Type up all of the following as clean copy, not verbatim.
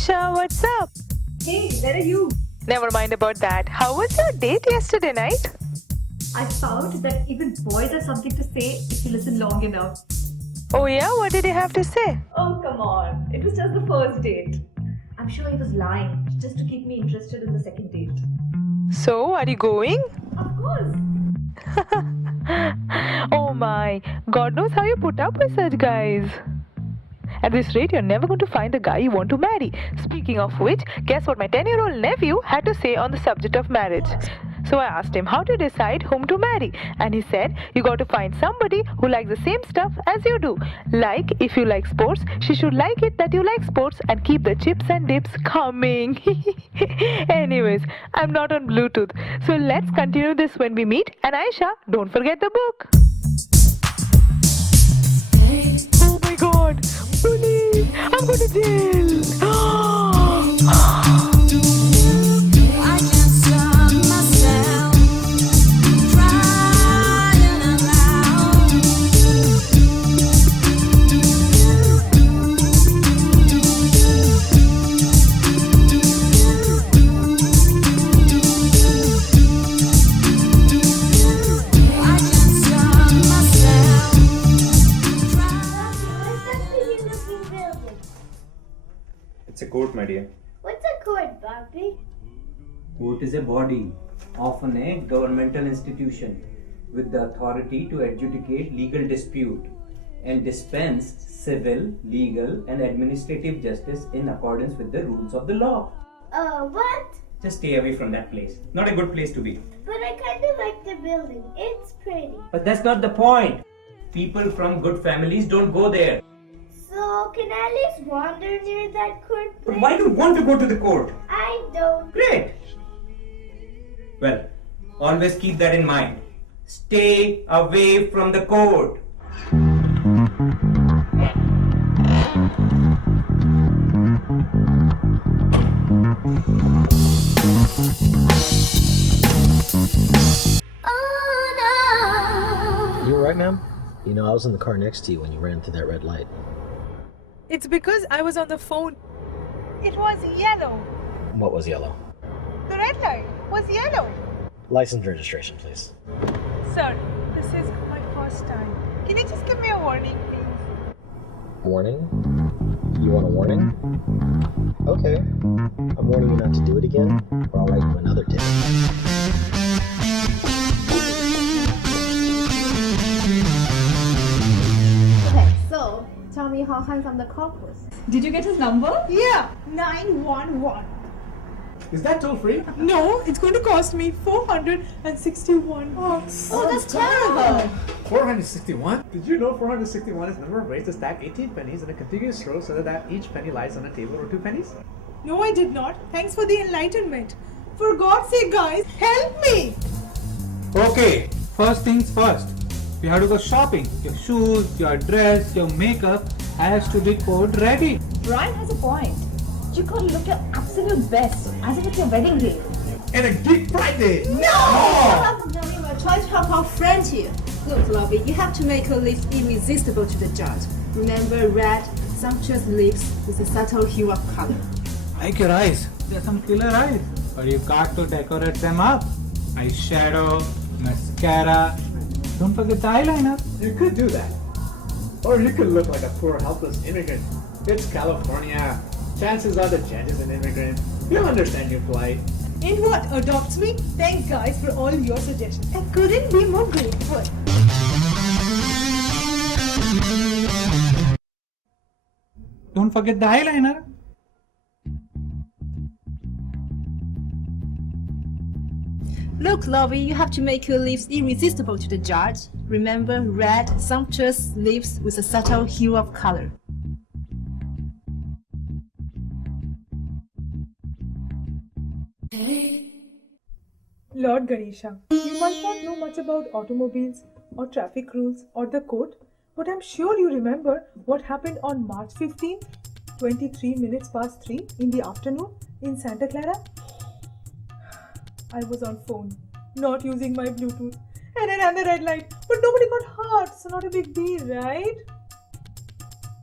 Aisha, what's up? Hey, where are you? Never mind about that. How was your date yesterday night? I found that even boys have something to say if you listen long enough. Oh yeah, what did he have to say? Oh, come on. It was just the first date. I'm sure he was lying just to keep me interested in the second date. So, are you going? Of course. Oh my, God knows how you put up with such guys. At this rate, you're never going to find a guy you want to marry. Speaking of which, guess what my 10-year-old nephew had to say on the subject of marriage. So I asked him how to decide whom to marry. And he said, you got to find somebody who likes the same stuff as you do. Like, if you like sports, she should like it that you like sports and keep the chips and dips coming. Anyways, I'm not on Bluetooth. So let's continue this when we meet. And Aisha, don't forget the book. Oh my God! Police! I'm going to jail! I can't stop myself crying aloud. I can't stop myself It's a court, my dear. What's a court, Bobby? Court is a body, often a governmental institution, with the authority to adjudicate legal dispute and dispense civil, legal, and administrative justice in accordance with the rules of the law. What? Just stay away from that place. Not a good place to be. But I kind of like the building. It's pretty. But that's not the point. People from good families don't go there. So, can I at least wander near that court, But please? why do you want to go to the court? I don't. Great! Well, always keep that in mind. Stay away from the court. Oh You alright, ma'am? You know, I was in the car next to you when you ran through that red light. It's because I was on the phone. It was yellow. What was yellow? The red light was yellow. License registration, please. Sir, this is my first time. Can you just give me a warning, please? Warning? You want a warning? Okay. I'm warning you not to do it again, or I'll write you another ticket. Okay, so tell me how handsome the cop was. Did you get his number? Yeah, 911. Is that toll free? No, it's going to cost me 461 bucks. Oh, that's terrible. 461? Did you know 461 is the number of ways to stack 18 pennies in a contiguous row so that each penny lies on a table or 2 pennies? No, I did not. Thanks for the enlightenment. For God's sake, guys, help me! Okay, first things first. You have to go shopping. Your shoes, your dress, your makeup has to be code ready. Brian has a point. You gotta look your absolute best, as if it's your wedding day. And a Geek Friday! No, we were trying to help our friend here. Look, Lovey, you have to make her lips irresistible to the judge. Remember, red, sumptuous lips with a subtle hue of color. Like your eyes. They're some killer eyes. But you got to decorate them up. Eyeshadow, mascara. Don't forget the eyeliner. You could do that. Or you could look like a poor, helpless immigrant. It's California. Chances are the judge is an immigrant. He'll understand your plight. In what adopts me? Thanks, guys, for all your suggestions. I couldn't be more grateful. Don't forget the eyeliner. Look, Lovey, you have to make your lips irresistible to the judge. Remember, red, sumptuous lips with a subtle hue of color. Lord Ganesha, you might not know much about automobiles or traffic rules or the court, but I'm sure you remember what happened on March 15th, 23 minutes past 3 in the afternoon in Santa Clara. I was on phone, not using my Bluetooth, and I ran the red light, but nobody got hurt, so not a big deal, right?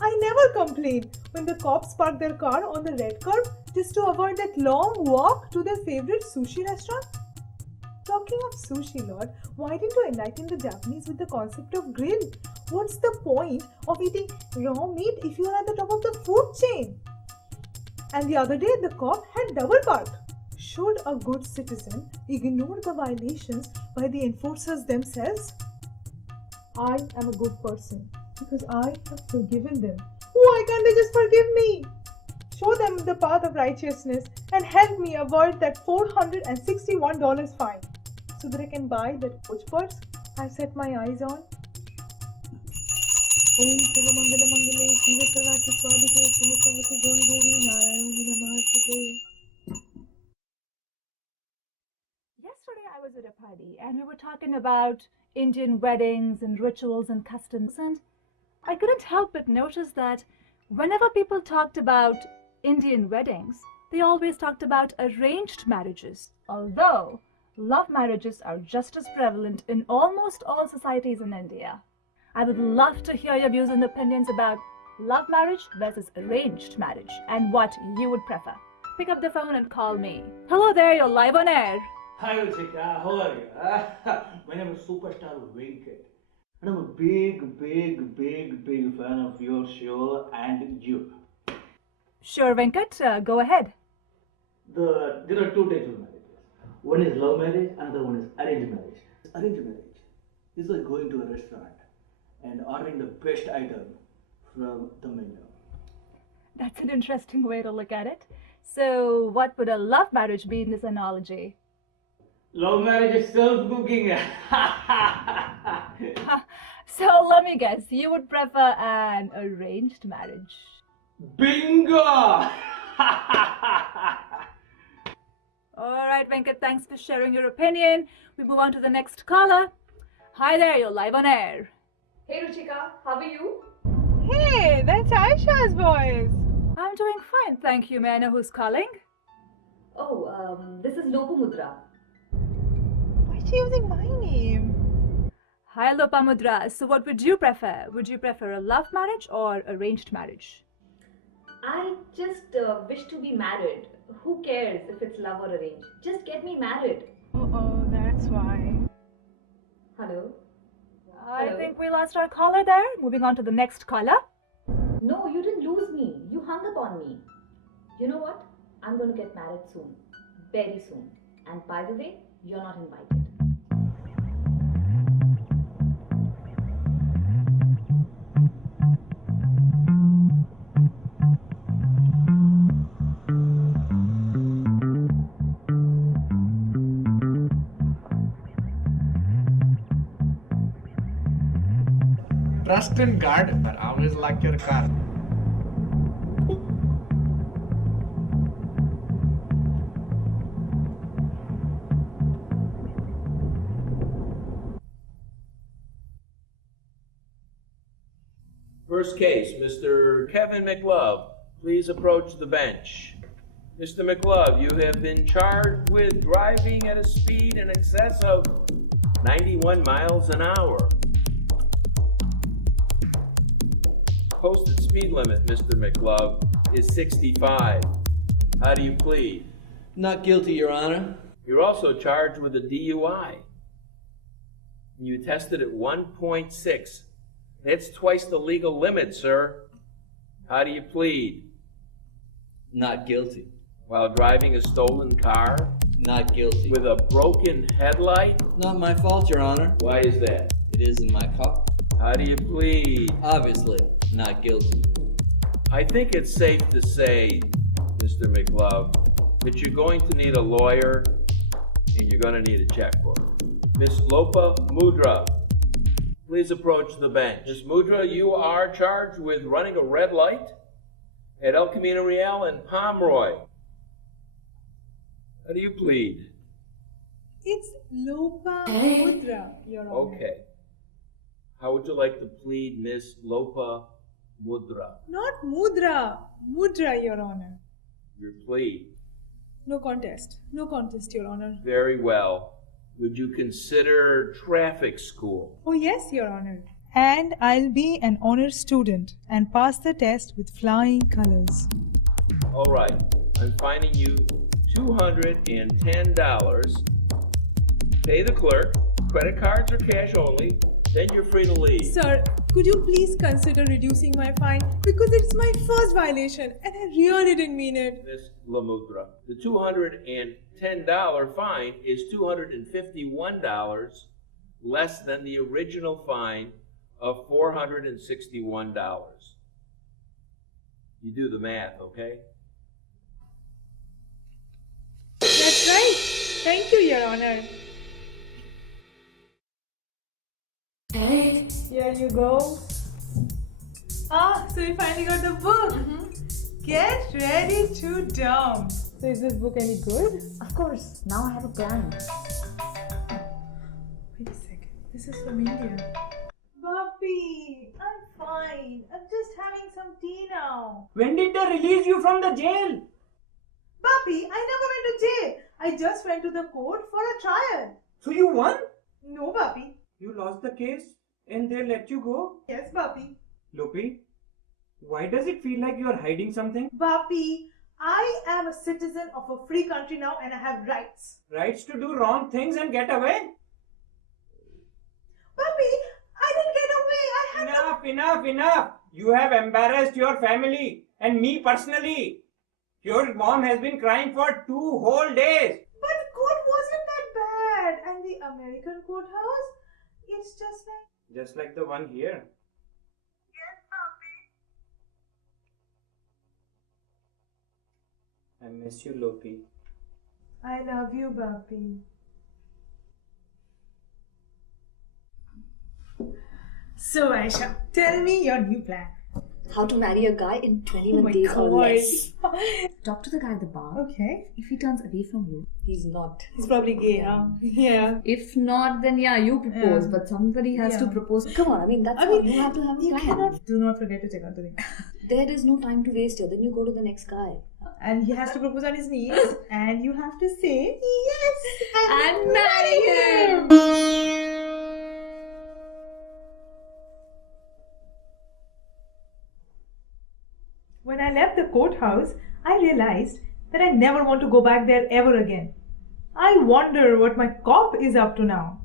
I never complain when the cops park their car on the red curb just to avoid that long walk to their favorite sushi restaurant. Talking of sushi, Lord, why didn't you enlighten the Japanese with the concept of grill? What's the point of eating raw meat if you are at the top of the food chain? And the other day, the cop had double parked. Should a good citizen ignore the violations by the enforcers themselves? I am a good person because I have forgiven them. Why can't they just forgive me? Show them the path of righteousness and help me avoid that $461 fine so that I can buy that coach purse I set my eyes on. Om Sarvamangala Mangale Shiva Sarvati Swadike Sahasravati Gauri Devi Narayani Namaste. Yesterday I was at a party and we were talking about Indian weddings and rituals and customs, and I couldn't help but notice that whenever people talked about Indian weddings, they always talked about arranged marriages, although love marriages are just as prevalent in almost all societies in India. I would love to hear your views and opinions about love marriage versus arranged marriage and what you would prefer. Pick up the phone and call me. Hello there, you're live on air. Hi Rishika, how are you? My name is Superstar Venkat. And I'm a big fan of your show and you. Sure, Venkat, go ahead. There are two types of marriages. One is love marriage, another one is arranged marriage. Arranged marriage is like going to a restaurant and ordering the best item from the menu. That's an interesting way to look at it. So, what would a love marriage be in this analogy? Love marriage is self-cooking. So, let me guess, you would prefer an arranged marriage. Bingo! All right, Venkat, thanks for sharing your opinion. We move on to the next caller. Hi there, you're live on air. Hey Ruchika, how are you? Hey, that's Aisha's voice. I'm doing fine, thank you. May I know who's calling? Oh, this is Lopamudra. Why is she using my name? Hi, Lopamudra. So what would you prefer? Would you prefer a love marriage or arranged marriage? I just wish to be married. Who cares if it's love or arranged? Just get me married. Uh-oh, that's why. Hello? I Hello? think we lost our caller there. Moving on to the next caller. No, you didn't lose me. You hung up on me. You know what? I'm going to get married soon. Very soon. And by the way, you're not invited. Trust in God, but always lock your car. First case, Mr. Kevin McLove. Please approach the bench. Mr. McLove, you have been charged with driving at a speed in excess of 91 miles an hour. Posted speed limit, Mr. McLove, is 65. How do you plead? Not guilty, Your Honor. You're also charged with a DUI. You tested at 1.6. That's twice the legal limit, sir. How do you plead? Not guilty. While driving a stolen car? Not guilty. With a broken headlight? Not my fault, Your Honor. Why is that? It isn't my car. How do you plead? Obviously, not guilty. I think it's safe to say, Mr. McLove, that you're going to need a lawyer and you're going to need a checkbook. Miss Lopamudra, please approach the bench. Miss Mudra, you are charged with running a red light at El Camino Real and Pomeroy. How do you plead? It's Lopamudra, Your Honor. Okay. How would you like to plead, Miss Lopamudra? Not Mudra. Mudra, Your Honor. Your plea. No contest. No contest, Your Honor. Very well. Would you consider traffic school? Oh, yes, Your Honor. And I'll be an honor student and pass the test with flying colors. All right, I'm fining you $210. Pay the clerk, credit cards or cash only, then you're free to leave. Sir, could you please consider reducing my fine? Because it's my first violation and I really didn't mean it. Miss Lamudra, the $210 fine is $251 less than the original fine of $461. You do the math, okay? That's right. Thank you, Your Honor. Here you go. Ah, so you finally got the book. Get ready to dump. So is this book any good? Of course, now I have a plan. Wait a second. This is from India. Puppy, I'm fine. I'm just having some tea now. When did they release you from the jail? Puppy, I never went to jail. I just went to the court for a trial. So you won? No, Puppy. You lost the case and they let you go? Yes, Puppy. Lopi, why does it feel like you are hiding something? Puppy, I am a citizen of a free country now and I have rights. Rights to do wrong things and get away? Puppy, I didn't get away. I had Enough! You have embarrassed your family and me personally. Your mom has been crying for 2 whole days. But court wasn't that bad. And the American courthouse, it's just like... Just like the one here. Yes, Puppy. I miss you, Lopi. I love you, Puppy. So, Aisha, tell me your new plan. How to marry a guy in 21 my days or God. less. Talk to the guy at the bar. Okay. If he turns away from you, he's not. He's probably gay, huh? Yeah. If not, then yeah, you propose. Yeah. But somebody has to Yeah. propose. Come on, I mean, that's how you have to have a you plan. cannot... Do not forget to check out the ring. There is no time to waste here. Then you go to the next guy. And he has to propose on his knees. And you have to say, yes, And marry him. When I left the courthouse, I realized that I never want to go back there ever again. I wonder what my cop is up to now.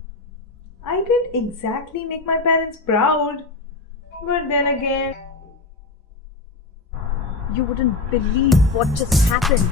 I didn't exactly make my parents proud, but then again... You wouldn't believe what just happened.